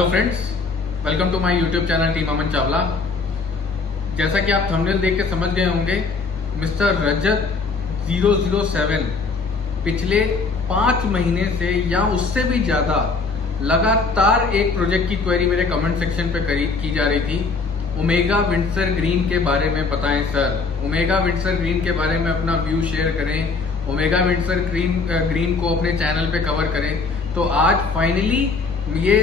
Hello friends, welcome to my YouTube channel team Aman Chawla. जैसा कि आप थंबनेल देख के समझ गए होंगे, मिस्टर रजत 007 पिछले 5 महीने से या उससे भी ज़्यादा लगातार एक प्रोजेक्ट की क्वेरी मेरे कमेंट सेक्शन पे की जा रही थी। ओमेगा विंडसर ग्रीन के बारे में बताएं सर, ओमेगा विंडसर ग्रीन के बारे में अपना व्यू शेयर करें, ओमेगा विंडसर ग्रीन को अपने चैनल पे कवर करें। तो आज फाइनली ये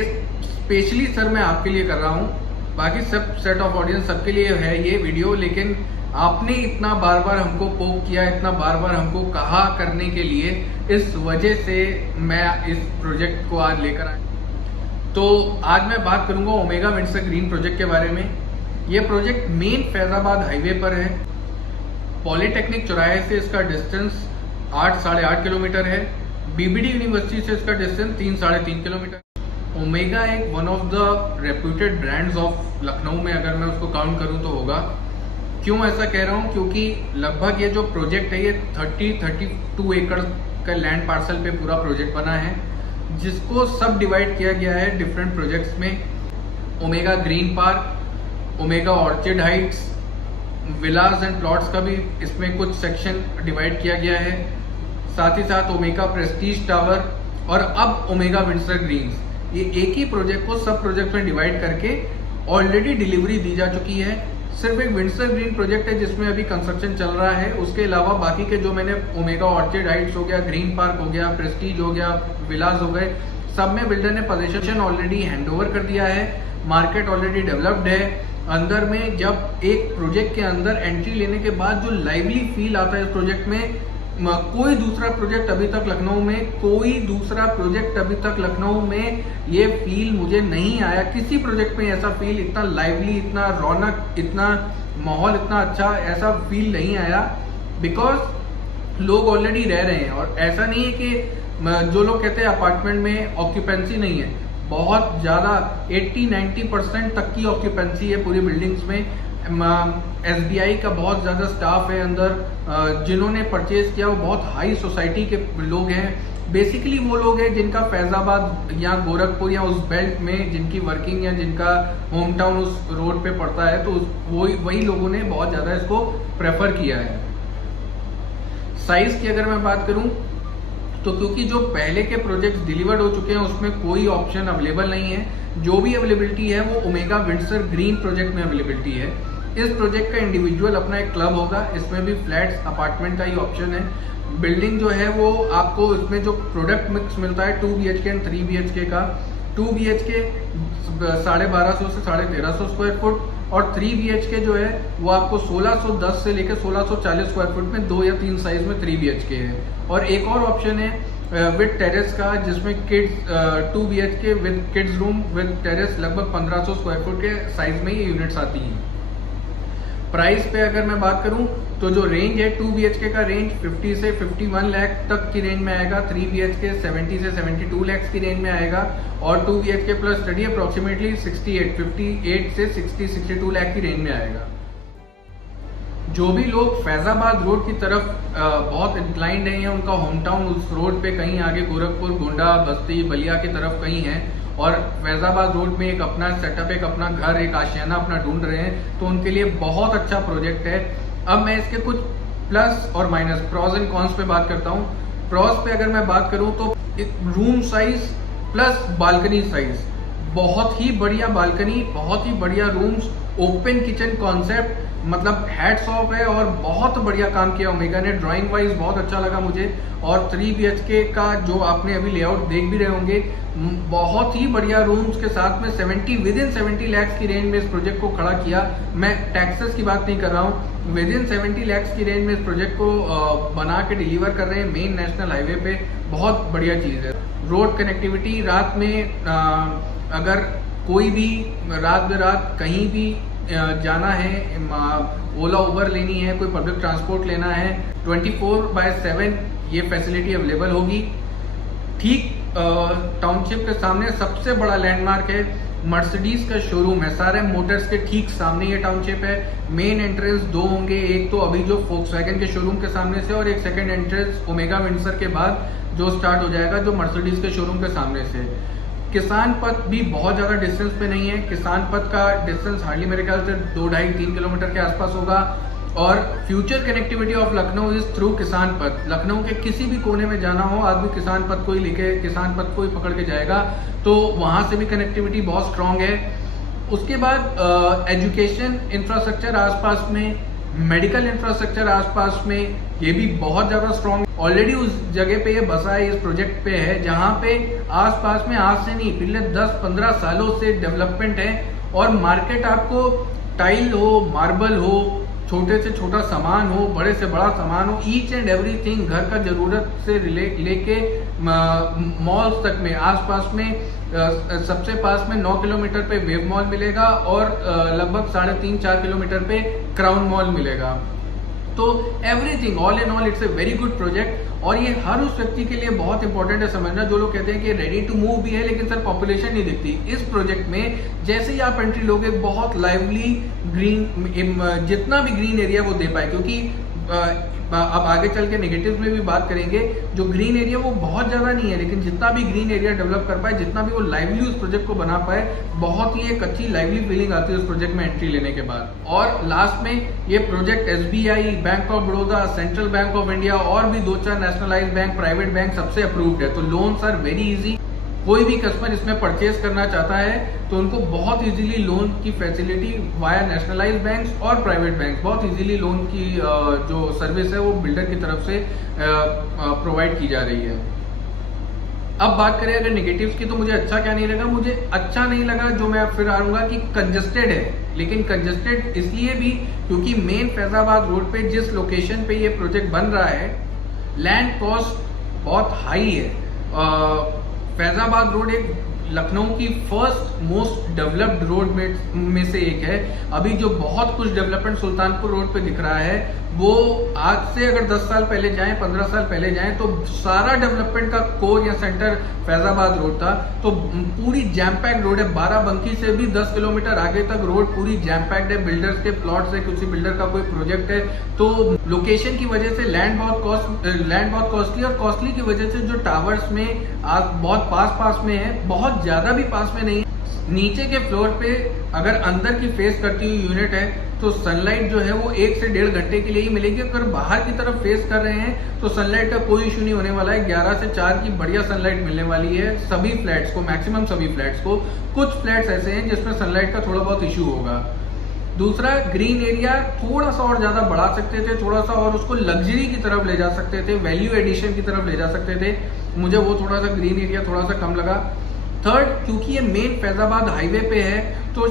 स्पेशली सर मैं आपके लिए कर रहा हूँ, बाकी सब सेट ऑफ ऑडियंस सबके लिए है ये वीडियो, लेकिन आपने इतना बार बार हमको पोक किया, इतना बार बार हमको कहा करने के लिए, इस वजह से मैं इस प्रोजेक्ट को आज लेकर आया। तो आज मैं बात करूंगा ओमेगा विंडसर ग्रीन प्रोजेक्ट के बारे में। ये प्रोजेक्ट मेन फैजाबाद हाईवे पर है। पॉलिटेक्निक चौराहे से इसका डिस्टेंस 8-8.5 किलोमीटर है। बीबीडी यूनिवर्सिटी से इसका डिस्टेंस 3-3.5 किलोमीटर। ओमेगा एक one of the reputed brands of Lucknow में अगर मैं उसको काउंट करूं तो होगा। क्यों ऐसा कह रहा हूं? क्योंकि लगभग ये जो प्रोजेक्ट है ये 32 एकड़ का लैंड पार्सल पे पूरा प्रोजेक्ट बना है, जिसको सब डिवाइड किया गया है डिफरेंट प्रोजेक्ट्स में। Omega green park, omega orchid Heights, Vilas and plots का भी इसमें कुछ सेक्शन डिवाइड किया गया है। साथ ही साथ ओमेगा प्रेस्टीज टावर और अब ओमेगा विंडसर ग्रीन्स, ये एक ही प्रोजेक्ट को सब प्रोजेक्ट में डिवाइड करके ऑलरेडी डिलीवरी दी जा चुकी है। सिर्फ एक विंडसर ग्रीन प्रोजेक्ट है जिसमें अभी कंस्ट्रक्शन चल रहा है। उसके अलावा बाकी के जो मैंने ओमेगा ऑर्चिड हाइट्स हो गया, ग्रीन पार्क हो गया, प्रेस्टीज हो गया, विलास हो गए, सब में बिल्डर ने पोजीशन ऑलरेडी हैंड ओवर कर दिया है। मार्केट ऑलरेडी डेवलप्ड है। अंदर में जब एक प्रोजेक्ट के अंदर एंट्री लेने के बाद जो लाइवली फील आता है इस प्रोजेक्ट में, कोई दूसरा प्रोजेक्ट अभी तक लखनऊ में ये फील मुझे नहीं आया। किसी प्रोजेक्ट में ऐसा फील, इतना लाइवली, इतना रौनक, इतना माहौल, इतना अच्छा ऐसा फील नहीं आया। बिकॉज लोग ऑलरेडी रह रहे हैं। और ऐसा नहीं है कि जो लोग कहते हैं अपार्टमेंट में ऑक्यूपेंसी नहीं है, बहुत ज़्यादा 80-90% तक की ऑक्यूपेंसी है पूरी बिल्डिंग्स में। SBI का बहुत ज़्यादा स्टाफ है अंदर। जिन्होंने परचेज किया वो बहुत हाई सोसाइटी के लोग हैं। बेसिकली वो लोग हैं जिनका फैजाबाद या गोरखपुर या उस बेल्ट में जिनकी वर्किंग या जिनका होम टाउन उस रोड पे पड़ता है, तो वही लोगों ने बहुत ज़्यादा इसको प्रेफर किया है। साइज की अगर मैं बात करूं तो क्योंकि जो पहले के प्रोजेक्ट्स डिलीवर्ड हो चुके हैं उसमें कोई ऑप्शन अवेलेबल नहीं है, जो भी अवेलेबिलिटी है वो ओमेगा विंडसर ग्रीन प्रोजेक्ट में अवेलेबिलिटी है। इस प्रोजेक्ट का इंडिविजुअल अपना एक क्लब होगा, इसमें भी फ्लैट्स अपार्टमेंट का ही ऑप्शन है। बिल्डिंग जो है वो आपको इसमें जो प्रोडक्ट मिक्स मिलता है 2 BHK एंड 3 BHK का। 2 BHK 1250 से 1350 स्क्वायर फुट और 3 BHK जो है वो आपको 1610 से लेकर 1640 स्क्वायर फुट में 2 या 3 साइज में 3 BHK है। और एक और ऑप्शन है विद टेरेस का, जिसमें kids 2 BHK with kids room with terrace लगभग 1500 स्क्वायर फुट के साइज में ये यूनिट्स आती हैं। प्राइस पे अगर मैं बात करूं तो जो रेंज है 2 BHK का रेंज 50 से 51 लाख तक की रेंज में आएगा। 3 BHK 70 से 72 लाख की रेंज में आएगा और 2 BHK प्लस स्टडी अप्रोक्सीमेटली 58 से 62 लाख की रेंज में आएगा। जो भी लोग फैजाबाद रोड की तरफ बहुत इंक्लाइंड हैं, उनका होम टाउन उस रोड पे कहीं आगे गोरखपुर, गोंडा, बस्ती, बलिया की तरफ कहीं है और फैजाबाद रोड में एक अपना सेटअप, एक अपना घर, एक आशियाना अपना ढूंढ रहे हैं, तो उनके लिए बहुत अच्छा प्रोजेक्ट है। अब मैं इसके कुछ प्लस और माइनस, प्रॉस एंड कॉन्स पे बात करता हूँ। प्रॉस पे अगर मैं बात करूँ तो room size plus balcony size, बहुत ही बढ़िया बालकनी, बहुत ही बढ़िया रूम्स, ओपन किचन कॉन्सेप्ट, मतलब हैट्स ऑफ है और बहुत बढ़िया काम किया ओमेगा ने। ड्राइंग वाइज बहुत अच्छा लगा मुझे। और 3 BHK का जो आपने अभी लेआउट देख भी रहे होंगे, बहुत ही बढ़िया रूम्स के साथ में विद इन 70 लाख की रेंज में इस प्रोजेक्ट को खड़ा किया। मैं टैक्सेस की बात नहीं कर रहा हूँ, विद इन 70 लाख की रेंज में इस प्रोजेक्ट को बना के डिलीवर कर रहे हैं मेन नेशनल हाईवे पे। बहुत बढ़िया चीज़ है। रोड कनेक्टिविटी, रात में अगर कोई भी रात बेरात कहीं भी जाना है, ओला उबर लेनी है, कोई पब्लिक ट्रांसपोर्ट लेना है, 24/7 ये फैसिलिटी अवेलेबल होगी। ठीक टाउनशिप के सामने सबसे बड़ा लैंडमार्क है मर्सिडीज का शोरूम है। सारे मोटर्स के ठीक सामने ये टाउनशिप है। मेन एंट्रेंस 2 होंगे, एक तो अभी जो फोक्सवैगन के शोरूम के सामने से और एक सेकंड एंट्रेंस ओमेगा विंडसर के बाद जो स्टार्ट हो जाएगा जो मर्सिडीज के शोरूम के सामने से। किसान पथ भी बहुत ज़्यादा डिस्टेंस पे नहीं है। किसान पथ का डिस्टेंस हार्डली मेरे ख्याल से 2-2.5-3 किलोमीटर के आसपास होगा। और future connectivity of Lucknow is through किसान पथ। लखनऊ के किसी भी कोने में जाना हो आदमी किसान पथ को ही लेके, किसान पथ को ही पकड़ के जाएगा, तो वहाँ से भी कनेक्टिविटी बहुत स्ट्रांग है। उसके बाद एजुकेशन इंफ्रास्ट्रक्चर आसपास में, मेडिकल इंफ्रास्ट्रक्चर आसपास में, ये भी बहुत ज़्यादा स्ट्रांग। ऑलरेडी उस जगह पे ये बसा है, इस प्रोजेक्ट पे है, जहाँ पे आसपास में आज से नहीं पिछले 10-15 सालों से डेवलपमेंट है। और मार्केट आपको टाइल हो, मार्बल हो, छोटे से छोटा सामान हो, बड़े से बड़ा सामान हो, ईच एंड एवरीथिंग घर का जरूरत से लेके मॉल्स तक में, आसपास में सबसे पास में 9 किलोमीटर पे वेब मॉल मिलेगा और लगभग 3.5-4 किलोमीटर पे क्राउन मॉल मिलेगा। तो everything all in all it's a very good project. और ये हर उस व्यक्ति के लिए बहुत इंपॉर्टेंट है समझना जो लोग कहते हैं कि रेडी टू मूव भी है लेकिन सर पॉपुलेशन नहीं दिखती। इस प्रोजेक्ट में जैसे ही आप एंट्री लोगे बहुत लाइवली ग्रीन, जितना भी ग्रीन एरिया वो दे पाए, क्योंकि अब आगे चल के नेगेटिव्स में भी बात करेंगे। जो ग्रीन एरिया वो बहुत ज्यादा नहीं है, लेकिन जितना भी ग्रीन एरिया डेवलप कर पाए, जितना भी वो लाइवली उस प्रोजेक्ट को बना पाए, बहुत ही एक अच्छी लाइवली फीलिंग आती है उस प्रोजेक्ट में एंट्री लेने के बाद। और लास्ट में ये project SBI, bank of Baroda, central bank of India और भी 2-4 नेशनलाइज्ड बैंक, प्राइवेट बैंक सबसे अप्रूव्ड है। तो लोन्स आर वेरी इजी। कोई भी कस्टमर इसमें परचेज करना चाहता है तो उनको बहुत इजीली लोन की फैसिलिटी वाया नेशनलाइज्ड बैंक्स और प्राइवेट बैंक, बहुत इजीली लोन की जो सर्विस है वो बिल्डर की तरफ से प्रोवाइड की जा रही है। अब बात करें अगर नेगेटिव्स की, तो मुझे अच्छा क्या नहीं लगा? मुझे अच्छा नहीं लगा, जो मैं फिर आऊंगा कि कंजस्टेड है। लेकिन कंजस्टेड इसलिए भी क्योंकि मेन फैजाबाद रोड पे जिस लोकेशन पे ये प्रोजेक्ट बन रहा है, लैंड कॉस्ट बहुत हाई है। फैजाबाद रोड एक लखनऊ की फर्स्ट मोस्ट डेवलप्ड रोड में से एक है। अभी जो बहुत कुछ डेवलपमेंट सुल्तानपुर रोड पे दिख रहा है वो आज से अगर 10 साल पहले जाएं, 15 साल पहले जाएं, तो सारा डेवलपमेंट का कोर या सेंटर फैजाबाद रोड था। तो पूरी जैम पैक्ड रोड है। बाराबंकी से भी 10 किलोमीटर आगे तक रोड पूरी जैम पैक्ड है। बिल्डर्स के प्लॉट्स है, किसी बिल्डर का कोई प्रोजेक्ट है, तो लोकेशन की वजह से लैंड बहुत कॉस्टली, और कॉस्टली की वजह से जो टावर्स में आज बहुत पास में है, बहुत ज्यादा भी पास में नहीं। नीचे के फ्लोर पे अगर अंदर की फेस करती हुई यूनिट है तो सनलाइट जो है वो 1 से 1.5 घंटे के लिए ही मिलेगी। अगर बाहर की तरफ फेस कर रहे हैं तो सनलाइट का कोई इशू नहीं होने वाला है। 11 से 4 की बढ़िया सनलाइट मिलने वाली है सभी फ्लैट्स को, मैक्सिमम सभी फ्लैट्स को। कुछ फ्लैट्स ऐसे हैं जिसमें सनलाइट का थोड़ा बहुत इशू होगा। दूसरा, ग्रीन एरिया थोड़ा सा और ज्यादा बढ़ा सकते थे, थोड़ा सा और उसको लग्जरी की तरफ ले जा सकते थे, वैल्यू एडिशन की तरफ ले जा सकते थे। मुझे वो थोड़ा सा ग्रीन एरिया थोड़ा सा कम लगा। थर्ड, क्योंकि ये मेन फैजाबाद हाईवे पे है तो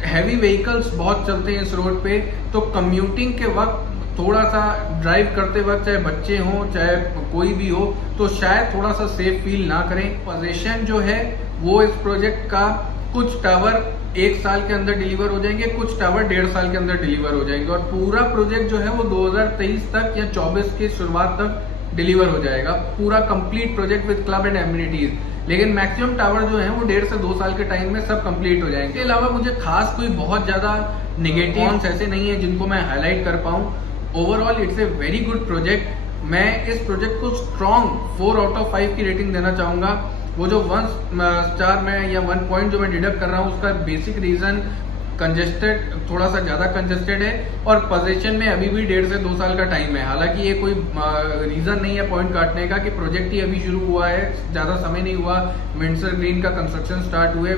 हैवी व्हीकल्स बहुत चलते हैं इस रोड पे, तो कम्यूटिंग के वक्त थोड़ा सा ड्राइव करते वक्त, चाहे बच्चे हों चाहे कोई भी हो, तो शायद थोड़ा सा सेफ फील ना करें। पोजीशन जो है वो इस प्रोजेक्ट का, कुछ टावर 1 साल के अंदर डिलीवर हो जाएंगे, कुछ टावर 1.5 साल के अंदर डिलीवर हो जाएंगे, और पूरा प्रोजेक्ट जो है वो 2023 तक या 24 की शुरुआत तक डिलीवर हो जाएगा। पूरा complete project with club and amenities. लेकिन मैक्सिमम टावर जो है वो 1.5 से 2 साल के टाइम में सब कंप्लीट हो जाएंगे। इसके अलावा मुझे खास कोई बहुत ज्यादा नेगेटिव्स ऐसे नहीं है जिनको मैं हाईलाइट कर पाऊं। Overall it's a very good project. मैं इस प्रोजेक्ट को स्ट्रॉन्ग 4 आउट ऑफ 5 की रेटिंग देना चाहूंगा। वो जो 1 स्टार में या 1 पॉइंट जो मैं डिडक्ट कर रहा हूँ उसका बेसिक रीजन कंजेस्टेड, थोड़ा सा ज्यादा कंजेस्टेड है, और पोजीशन में अभी भी 1.5 से 2 साल का टाइम है। हालांकि ये कोई रीजन नहीं है पॉइंट काटने का कि प्रोजेक्ट ही अभी शुरू हुआ है, ज्यादा समय नहीं हुआ, विंडसर ग्रीन का कंस्ट्रक्शन स्टार्ट हुए,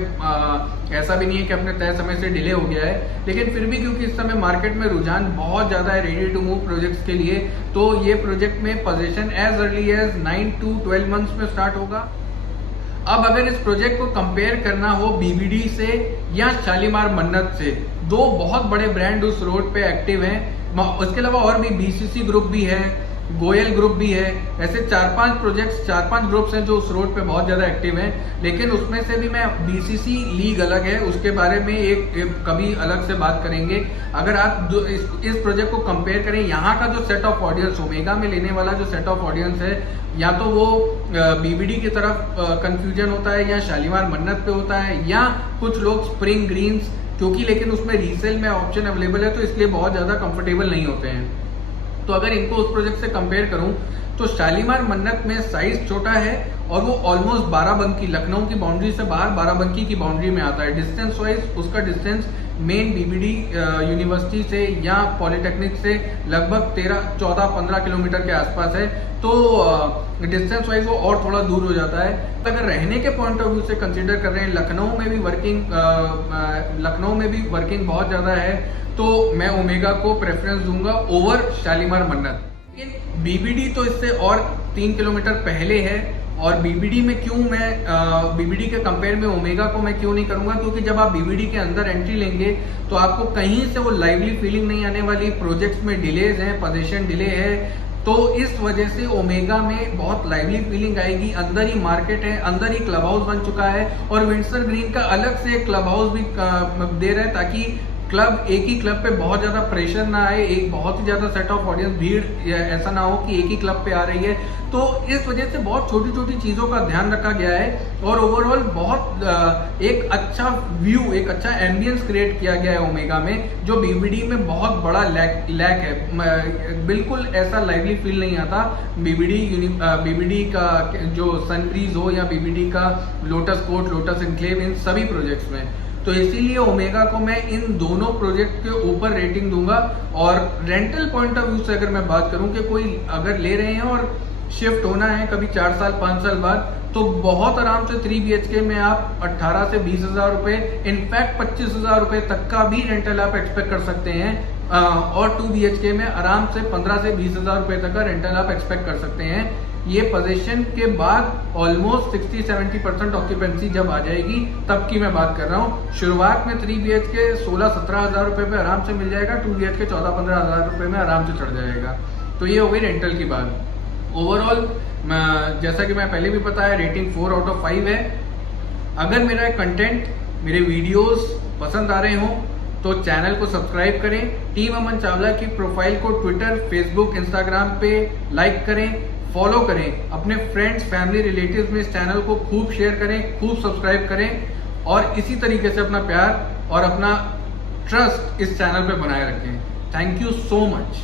ऐसा भी नहीं है कि अपने तय समय से डिले हो गया है। लेकिन फिर भी क्योंकि इस समय मार्केट में रुझान बहुत ज्यादा है रेडी टू मूव प्रोजेक्ट्स के लिए, तो ये प्रोजेक्ट में position as early as 9 to 12 months में स्टार्ट होगा। अब अगर इस प्रोजेक्ट को कंपेयर करना हो BBD से या शालीमार मन्नत से, 2 बहुत बड़े ब्रांड उस रोड पे एक्टिव हैं। उसके अलावा और भी BCC ग्रुप भी है, गोयल ग्रुप भी है, ऐसे 4-5 प्रोजेक्ट्स, 4-5 ग्रुप्स हैं जो उस रोड पे बहुत ज्यादा एक्टिव हैं। लेकिन उसमें से भी मैं BCC लीग अलग है, उसके बारे में एक कभी अलग से बात करेंगे। अगर आप इस प्रोजेक्ट को कंपेयर करें, यहाँ का जो सेट ऑफ ऑडियंस, ओमेगा में लेने वाला जो सेट ऑफ ऑडियंस है, या तो वो BBD की तरफ कंफ्यूजन होता है या शालीमार मन्नत पे होता है, या कुछ लोग स्प्रिंग ग्रीन्स, क्योंकि लेकिन उसमें रीसेल में ऑप्शन अवेलेबल है तो इसलिए बहुत ज्यादा कंफर्टेबल नहीं होते हैं। तो अगर इनको उस प्रोजेक्ट से कंपेयर करूं तो शालीमार मन्नत में साइज छोटा है और वो ऑलमोस्ट बाराबंकी, लखनऊ की बाउंड्री से बाहर बाराबंकी की बाउंड्री में आता है। डिस्टेंस वाइज उसका डिस्टेंस मेन बीबीडी यूनिवर्सिटी से या पॉलिटेक्निक से लगभग 13-14-15 किलोमीटर के आसपास है, तो डिस्टेंस वाइज वो और थोड़ा दूर हो जाता है। अगर रहने के पॉइंट ऑफ व्यू से कंसीडर कर रहे हैं, लखनऊ में भी वर्किंग बहुत ज़्यादा है, तो मैं ओमेगा को प्रेफरेंस दूंगा ओवर शालीमार मन्नत। लेकिन बीबीडी तो इससे और 3 किलोमीटर पहले है, और बीबीडी में क्यों मैं बीबीडी के कंपेयर में ओमेगा को मैं क्यों नहीं करूंगा, क्योंकि जब आप बीबीडी के अंदर एंट्री लेंगे तो आपको कहीं से वो लाइवली फीलिंग नहीं आने वाली। प्रोजेक्ट्स में डिलेज हैं, पोजीशन डिले है, तो इस वजह से ओमेगा में बहुत लाइवली फीलिंग आएगी। अंदर ही मार्केट है, अंदर ही क्लब हाउस बन चुका है, और विंडसर ग्रीन का अलग से क्लब हाउस भी दे रहा है, ताकि क्लब एक ही क्लब पे बहुत ज्यादा प्रेशर ना आए, एक बहुत ही ज्यादा सेट ऑफ ऑडियंस भीड़ ऐसा ना हो कि एक ही क्लब पे आ रही है। तो इस वजह से बहुत छोटी छोटी चीजों का ध्यान रखा गया है, और ओवरऑल बहुत एक अच्छा व्यू, एक अच्छा एम्बियंस क्रिएट किया गया है ओमेगा में, जो बीबीडी में बहुत बड़ा लैक है। बिल्कुल ऐसा लाइवली फील नहीं आता बीबीडी का जो सनब्रीज हो या बीबीडी का लोटस कोर्ट, लोटस एनक्लेव, इन सभी प्रोजेक्ट्स में। तो इसीलिए ओमेगा को मैं इन दोनों प्रोजेक्ट के ऊपर रेटिंग दूंगा। और रेंटल पॉइंट ऑफ व्यू से अगर मैं बात करूं कि कोई अगर ले रहे हैं और शिफ्ट होना है कभी 4 साल 5 साल बाद, तो बहुत आराम से 3 BHK में आप 18 से 20 हजार रुपए, इनफैक्ट 25 हजार रुपए तक का भी रेंटल आप एक्सपेक्ट कर सकते हैं। और 2 BHK में आराम से 15 से 20 हजार रुपए तक का रेंटल आप एक्सपेक्ट कर सकते हैं। ये पोजीशन के बाद ऑलमोस्ट 60-70% ऑक्यूपेंसी जब आ जाएगी तब की मैं बात कर रहा हूँ। शुरुआत में 3 BHK 16-17 हजार रुपए पे आराम से मिल जाएगा, 2 BHK 14-15 हजार रुपए में आराम से चढ़ जाएगा। तो ये हो गई रेंटल की बात। ओवरऑल जैसा कि मैं पहले भी बताया, रेटिंग 4 आउट ऑफ 5 है। अगर मेरा कंटेंट, मेरे वीडियोस पसंद आ रहे हो तो चैनल को सब्सक्राइब करें। टीम अमन चावला की प्रोफाइल को ट्विटर, फेसबुक, इंस्टाग्राम पे लाइक करें, फॉलो करें। अपने फ्रेंड्स, फैमिली, रिलेटिव्स में इस चैनल को खूब शेयर करें, खूब सब्सक्राइब करें, और इसी तरीके से अपना प्यार और अपना ट्रस्ट इस चैनल पे बनाए रखें। Thank you so much.